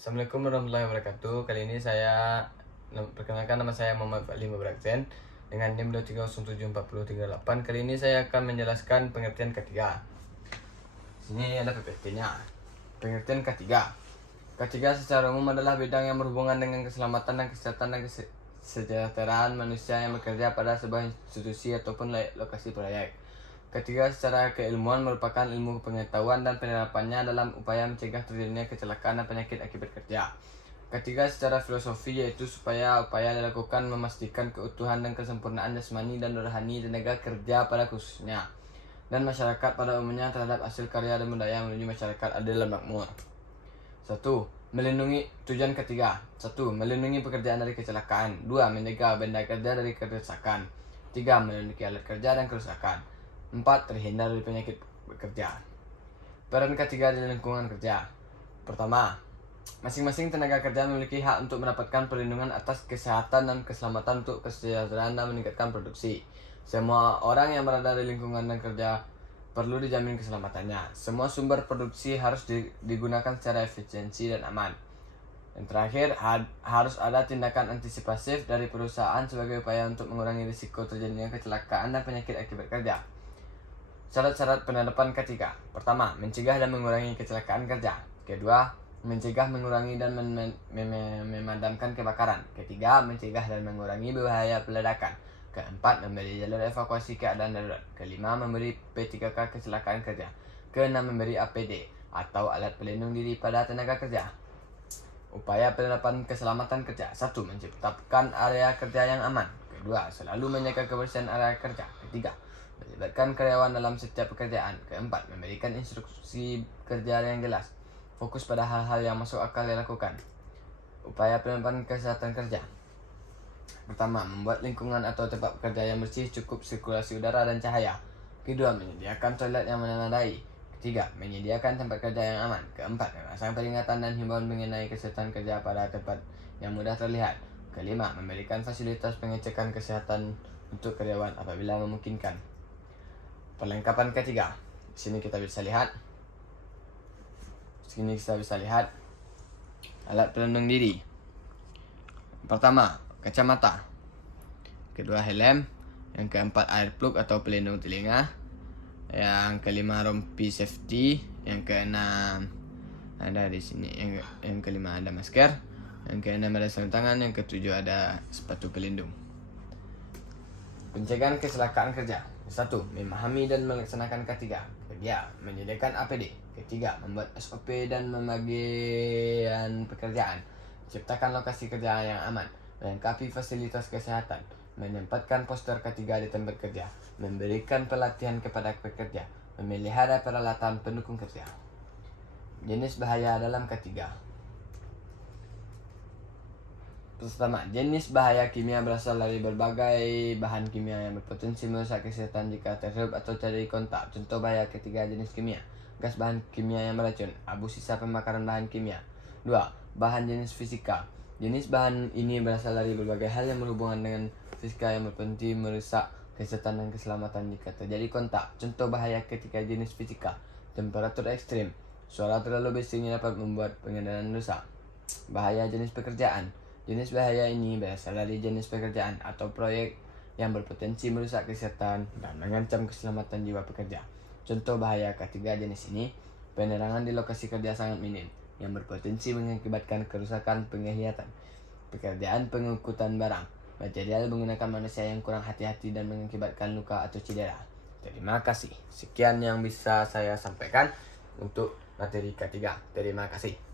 Assalamualaikum warahmatullahi wabarakatuh. Kali ini saya perkenalkan, nama saya Muhammad Fadli Mubrakzen dengan NIM 2307438. Kali ini saya akan menjelaskan pengertian ketiga. Sini ada PPT-nya. Pengertian ketiga. Ketiga secara umum adalah bidang yang berhubungan dengan keselamatan dan kesehatan dan kesejahteraan manusia yang bekerja pada sebuah institusi ataupun lokasi proyek. Ketiga secara keilmuan merupakan ilmu pengetahuan dan penerapannya dalam upaya mencegah terjadinya kecelakaan dan penyakit akibat kerja. Ketiga secara filosofi yaitu supaya upaya dilakukan memastikan keutuhan dan kesempurnaan jasmani dan rohani tenaga kerja pada khususnya dan masyarakat pada umumnya terhadap hasil karya dan budaya menuju masyarakat adil dan makmur. 1. Melindungi tujuan ketiga. 1. Melindungi pekerjaan dari kecelakaan. 2. Menjaga benda kerja dari kerusakan. 3. Melindungi alat kerja dan kerusakan. 4. Terhindar dari penyakit bekerja. Peran ketiga di lingkungan kerja. Pertama, masing-masing tenaga kerja memiliki hak untuk mendapatkan perlindungan atas kesehatan dan keselamatan untuk kesejahteraan dan meningkatkan produksi. Semua orang yang berada di lingkungan dan kerja perlu dijamin keselamatannya. Semua sumber produksi harus digunakan secara efisiensi dan aman. Yang terakhir, harus ada tindakan antisipasif dari perusahaan sebagai upaya untuk mengurangi risiko terjadinya kecelakaan dan penyakit akibat kerja. Syarat-syarat penerapan ketiga. Pertama, mencegah dan mengurangi kecelakaan kerja. Kedua, mencegah, mengurangi dan memadamkan kebakaran. Ketiga, mencegah dan mengurangi bahaya peledakan. Keempat, memberi jalur evakuasi keadaan darurat. Kelima, memberi P3K kecelakaan kerja. Keenam, memberi APD atau alat pelindung diri pada tenaga kerja. Upaya penerapan keselamatan kerja. 1. Menciptakan area kerja yang aman. Kedua, selalu menjaga kebersihan area kerja. Ketiga, melibatkan karyawan dalam setiap pekerjaan. Keempat, memberikan instruksi kerja yang jelas. Fokus pada hal-hal yang masuk akal dilakukan. Upaya penerapan kesehatan kerja. Pertama, membuat lingkungan atau tempat bekerja yang bersih, cukup sirkulasi udara dan cahaya. Kedua, menyediakan toilet yang memadai. Ketiga, menyediakan tempat kerja yang aman. Keempat, memasang peringatan dan himbauan mengenai kesehatan kerja pada tempat yang mudah terlihat. Kelima, memberikan fasilitas pengecekan kesehatan untuk karyawan apabila memungkinkan. Perlengkapan ketiga. Sini kita bisa lihat alat pelindung diri. Pertama, kacamata. Kedua, helm. Yang keempat, air plug atau pelindung telinga. Yang kelima, rompi safety. Yang keenam ada di sini. Yang kelima ada masker. Yang keenam ada sarung tangan. Yang ketujuh ada sepatu pelindung. Pencegahan kecelakaan kerja. 1. Memahami dan melaksanakan ketiga. Kedua, menyediakan APD. Ketiga, membuat SOP dan pembagian pekerjaan. Ciptakan lokasi kerja yang aman. Melengkapi fasilitas kesehatan. Menempatkan poster ketiga di tempat kerja. Memberikan pelatihan kepada pekerja. Memelihara peralatan pendukung kerja. Jenis bahaya dalam ketiga. Pertama, jenis bahaya kimia berasal dari berbagai bahan kimia yang berpotensi merusak kesehatan jika terhirup atau terjadi kontak. Contoh bahaya ketiga jenis kimia: gas bahan kimia yang beracun, abu sisa pembakaran bahan kimia. 2. Bahan jenis fisika. Jenis bahan ini berasal dari berbagai hal yang berhubungan dengan fisika yang berpotensi merusak kesehatan dan keselamatan jika terjadi kontak. Contoh bahaya ketiga jenis fisika: temperatur ekstrim, suara terlalu bisiknya dapat membuat pengendalian rusak. Bahaya jenis pekerjaan. Jenis bahaya ini berasal dari jenis pekerjaan atau proyek yang berpotensi merusak kesehatan dan mengancam keselamatan jiwa pekerja. Contoh bahaya ketiga jenis ini: penerangan di lokasi kerja sangat minim yang berpotensi mengakibatkan kerusakan penglihatan, pekerjaan pengangkutan barang, material menggunakan manusia yang kurang hati-hati dan mengakibatkan luka atau cedera. Terima kasih. Sekian yang bisa saya sampaikan untuk materi ketiga. Terima kasih.